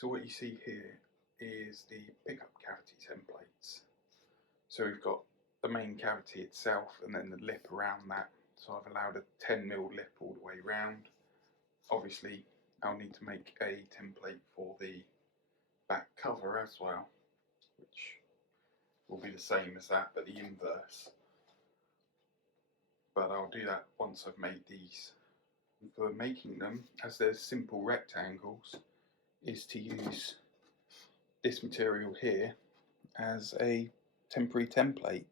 So what you see here is the pickup cavity templates. So we've got the main cavity itself and then the lip around that. So I've allowed a 10mm lip all the way round. Obviously I'll need to make a template for the back cover as well, which will be the same as that but the inverse. But I'll do that once I've made these. For making them, as they're simple rectangles, is to use this material here as a temporary template.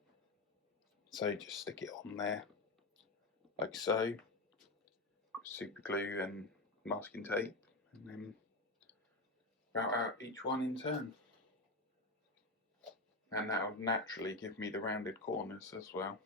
So just stick it on there like so, super glue and masking tape, and then route out each one in turn, and that will naturally give me the rounded corners as well.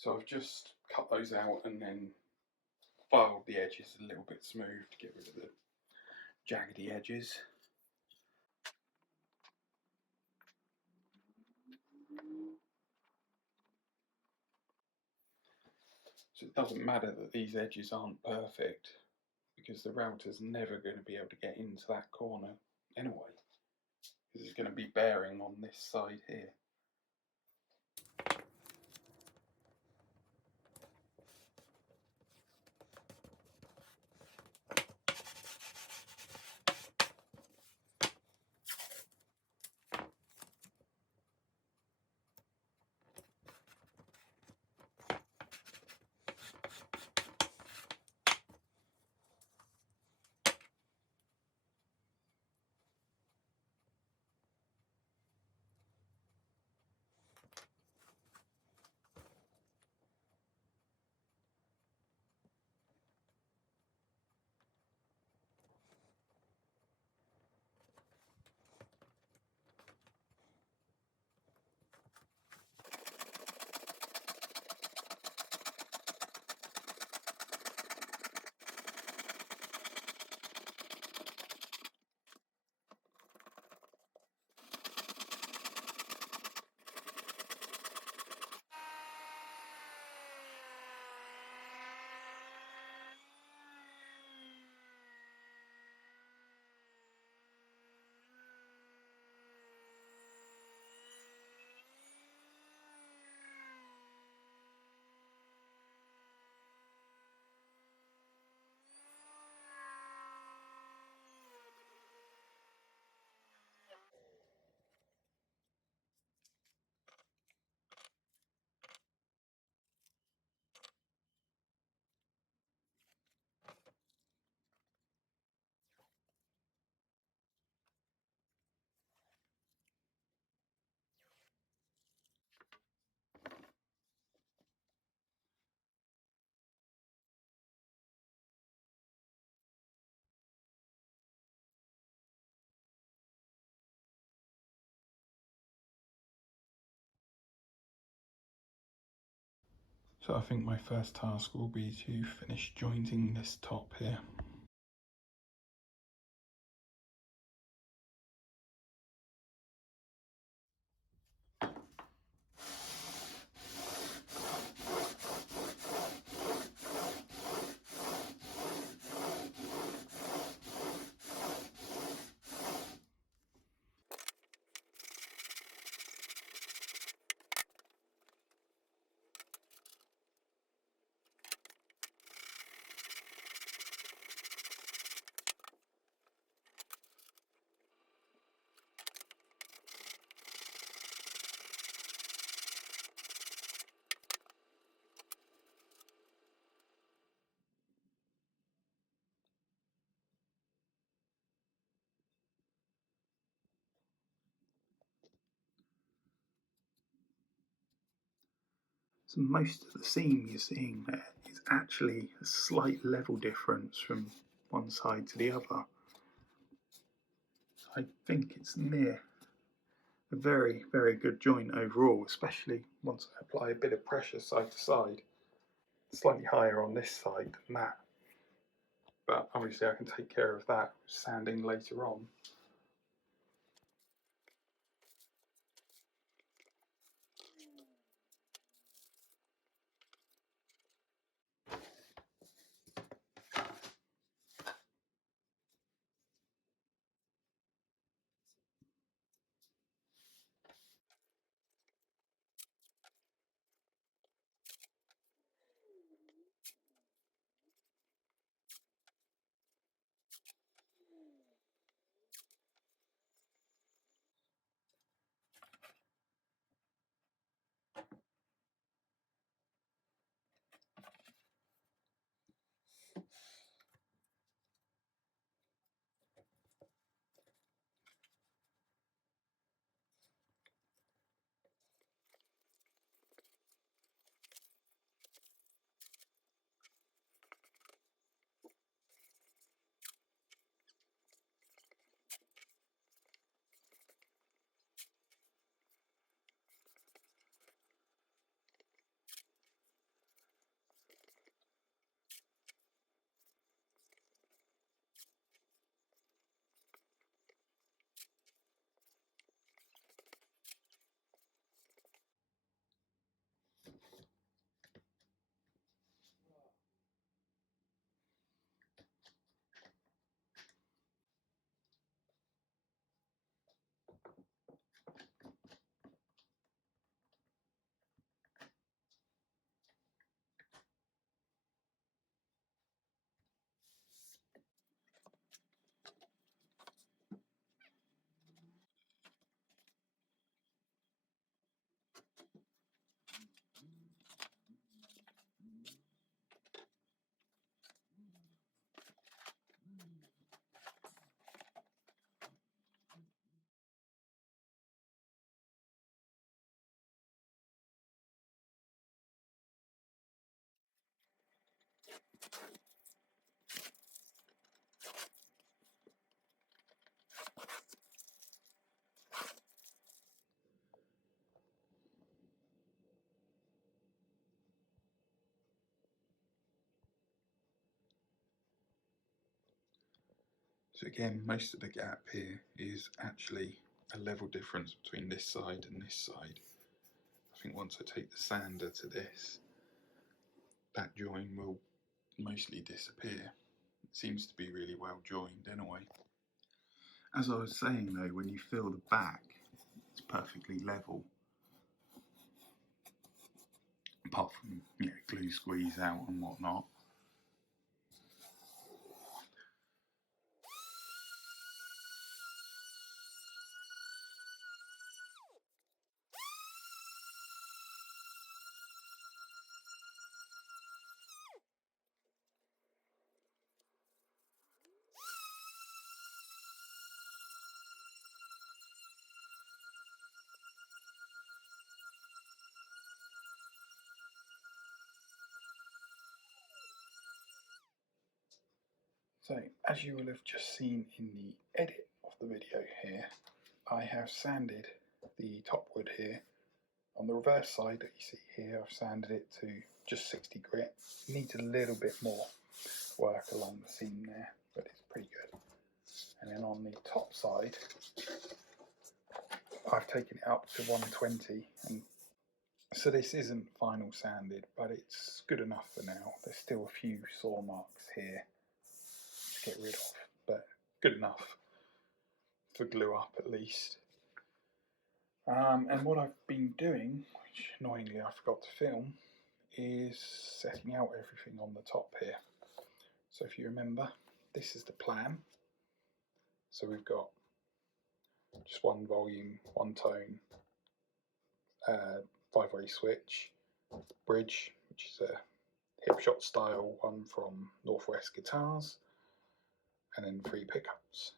So I've just cut those out and then filed the edges a little bit smooth to get rid of the jaggedy edges. So it doesn't matter that these edges aren't perfect, because the router's never going to be able to get into that corner anyway, because it's going to be bearing on this side here. So I think my first task will be to finish jointing this top here. So most of the seam you're seeing there is actually a slight level difference from one side to the other. I think it's near a very, very good joint overall, especially once I apply a bit of pressure side to side. Slightly higher on this side than that. but obviously I can take care of that sanding later on. So again, most of the gap here is actually a level difference between this side and this side. I think once I take the sander to this, that join will mostly disappear. It seems to be really well joined anyway. As I was saying though, when you feel the back, it's perfectly level. Apart from, you know, glue squeeze out and whatnot. So, as you will have just seen in the edit of the video here, I have sanded the top wood here. On the reverse side that you see here, I've sanded it to just 60 grit. It needs a little bit more work along the seam there, but it's pretty good. And then on the top side, I've taken it up to 120, and so this isn't final sanded, but it's good enough for now. There's still a few saw marks here to get rid of, but good enough for glue up at least. And what I've been doing, which annoyingly I forgot to film, is setting out everything on the top here. So if you remember, this is the plan. So we've got just one volume, one tone, 5-way switch, bridge, which is a hipshot style one from Northwest Guitars, and then 3 pickups.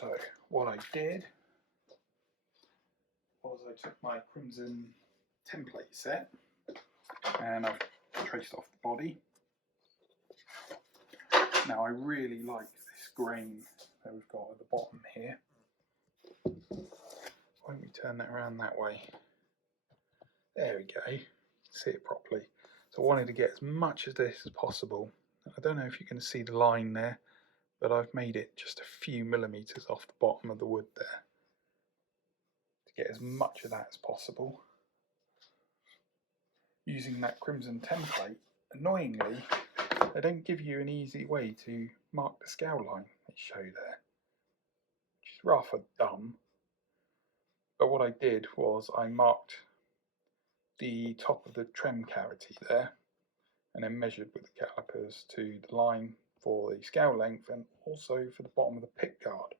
So what I did was I took my Crimson template set and I've traced off the body. Now I really like this grain that we've got at the bottom here. Why don't we turn that around that way? There we go, see it properly. So I wanted to get as much of this as possible. I don't know if you can see the line there, but I've made it just a few millimeters off the bottom of the wood there to get as much of that as possible. Using that crimson template, annoyingly, they don't give you an easy way to mark the scale line they show there, which is rather dumb. But what I did was I marked the top of the trem cavity there and then measured with the calipers to the line for the scale length and also for the bottom of the pick guard,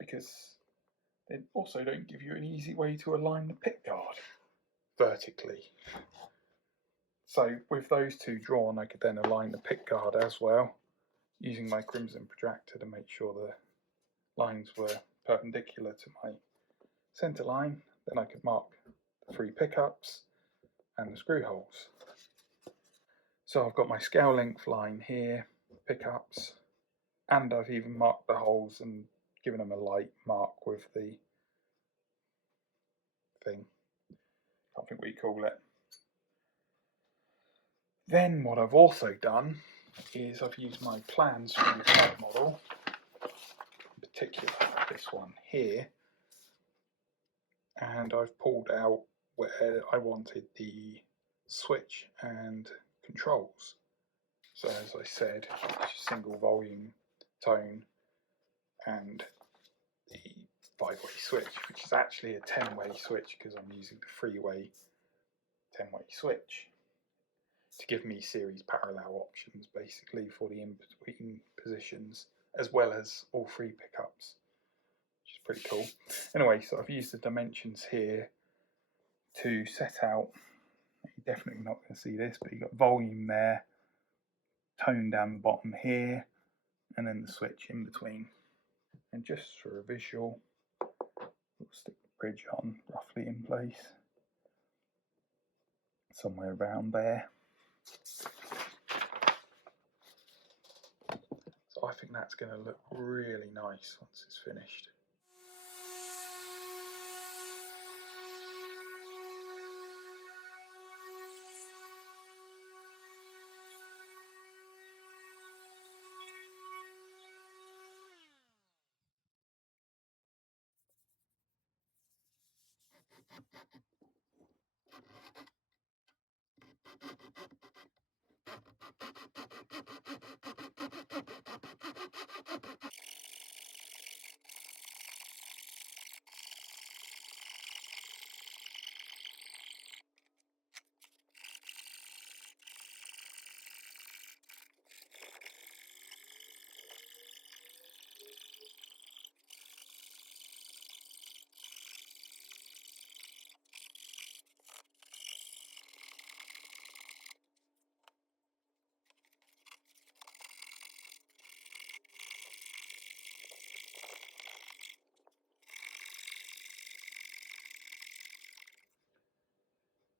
because they also don't give you an easy way to align the pick guard vertically. So with those two drawn, I could then align the pick guard as well, using my crimson protractor to make sure the lines were perpendicular to my centre line. Then I could mark the 3 pickups and the screw holes. So I've got my scale length line here, pickups, and I've even marked the holes and given them a light mark with the thing. Can't think what you call it. Then what I've also done is I've used my plans from the CAD model, in particular this one here, and I've pulled out where I wanted the switch and controls. So as I said, single volume, tone, and the 5-way switch, which is actually a 10-way switch because I'm using the 3-way 10-way switch to give me series parallel options basically for the in-between positions, as well as all 3 pickups, which is pretty cool. Anyway, so I've used the dimensions here to set out, you're definitely not going to see this, but you've got volume there, tone down the bottom here, and then the switch in between. And just for a visual, we'll stick the bridge on roughly in place, somewhere around there. So I think that's going to look really nice once it's finished.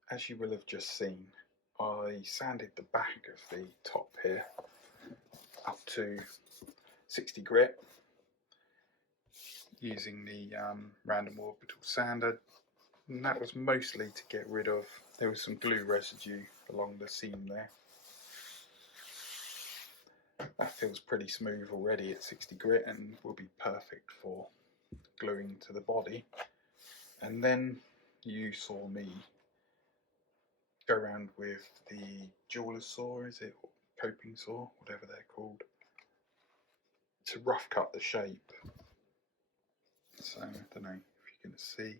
As you will have just seen, I sanded the back of the top here up to 60 grit using the random orbital sander, and that was mostly to get rid of, there was some glue residue along the seam there. That feels pretty smooth already at 60 grit and will be perfect for gluing to the body. And then you saw me go around with the jeweler's saw, is it, or coping saw, whatever they're called, to rough cut the shape. So I don't know if you can see,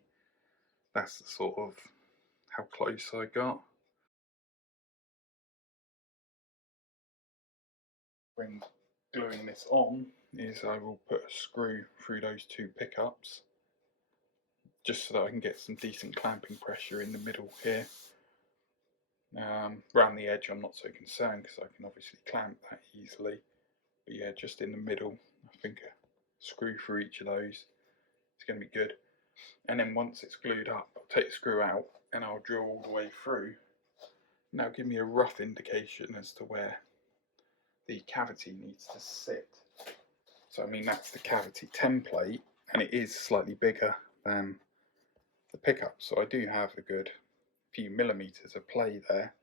that's the sort of how close I got. When gluing this on is I will put a screw through those 2 pickups just so that I can get some decent clamping pressure in the middle here. Around the edge I'm not so concerned because I can obviously clamp that easily, but yeah, just in the middle I think a screw through each of those is going to be good. And then once it's glued up, I'll take the screw out and I'll drill all the way through, and that'll give me a rough indication as to where the cavity needs to sit. So I mean, that's the cavity template and it is slightly bigger than the pickup, so I do have a good few millimeters of play there.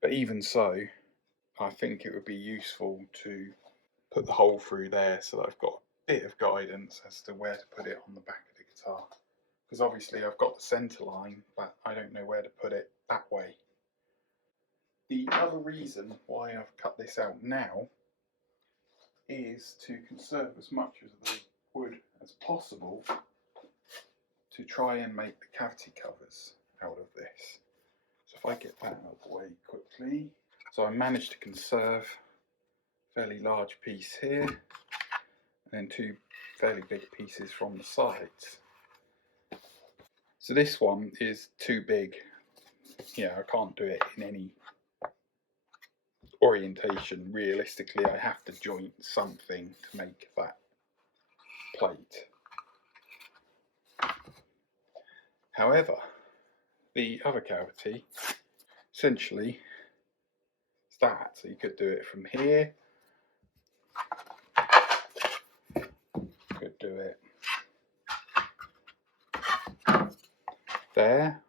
But even so, I think it would be useful to put the hole through there so that I've got a bit of guidance as to where to put it on the back of the guitar. Because obviously I've got the centre line, but I don't know where to put it that way. The other reason why I've cut this out now is to conserve as much of the wood as possible to try and make the cavity covers out of this. So if I get that out of the way quickly. So I managed to conserve a fairly large piece here, and then two fairly big pieces from the sides. So this one is too big. Yeah, I can't do it in any orientation. Realistically, I have to joint something to make that plate. However, the other cavity essentially is that. So you could do it from here, could do it there.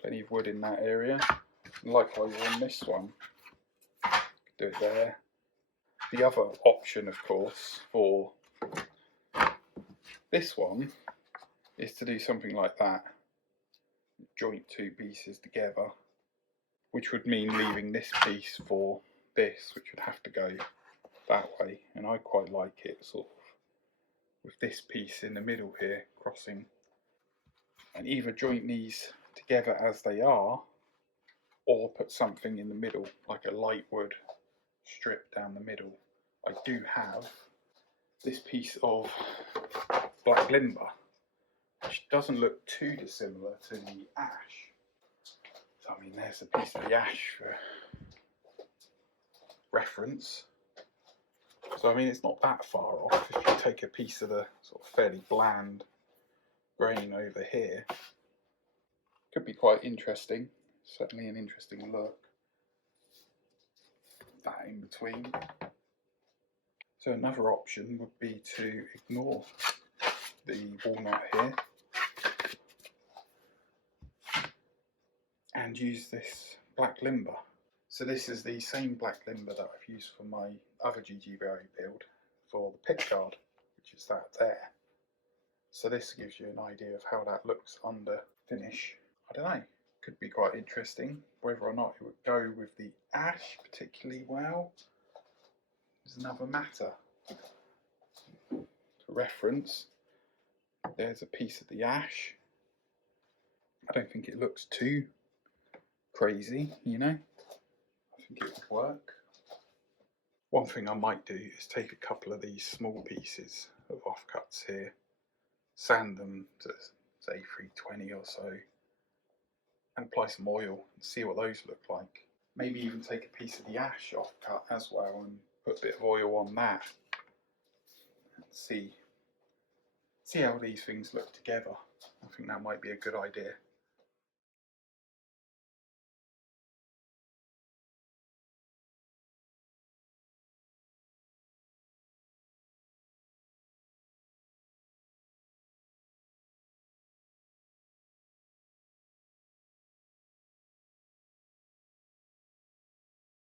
Plenty of wood in that area. And likewise on this one, do it there. The other option, of course, for this one is to do something like that. Joint two pieces together, which would mean leaving this piece for this, which would have to go that way. And I quite like it sort of with this piece in the middle here crossing. And either joint these together as they are, or put something in the middle, like a light wood strip down the middle. I do have this piece of black limber, which doesn't look too dissimilar to the ash. So I mean, there's a piece of the ash for reference. So I mean, it's not that far off. If you take a piece of the sort of fairly bland grain over here, could be quite interesting. Certainly an interesting look. That in between. So another option would be to ignore the walnut here and use this black limber. So this is the same black limber that I've used for my other GGBO build for the pickguard, which is that there. So this gives you an idea of how that looks under finish. I don't know, could be quite interesting. Whether or not it would go with the ash particularly well is another matter. For reference, there's a piece of the ash. I don't think it looks too crazy, you know. I think it would work. One thing I might do is take a couple of these small pieces of offcuts here, sand them to say 320 or so, and apply some oil and see what those look like. Maybe even take a piece of the ash offcut as well and put a bit of oil on that and see how these things look together. I think that might be a good idea.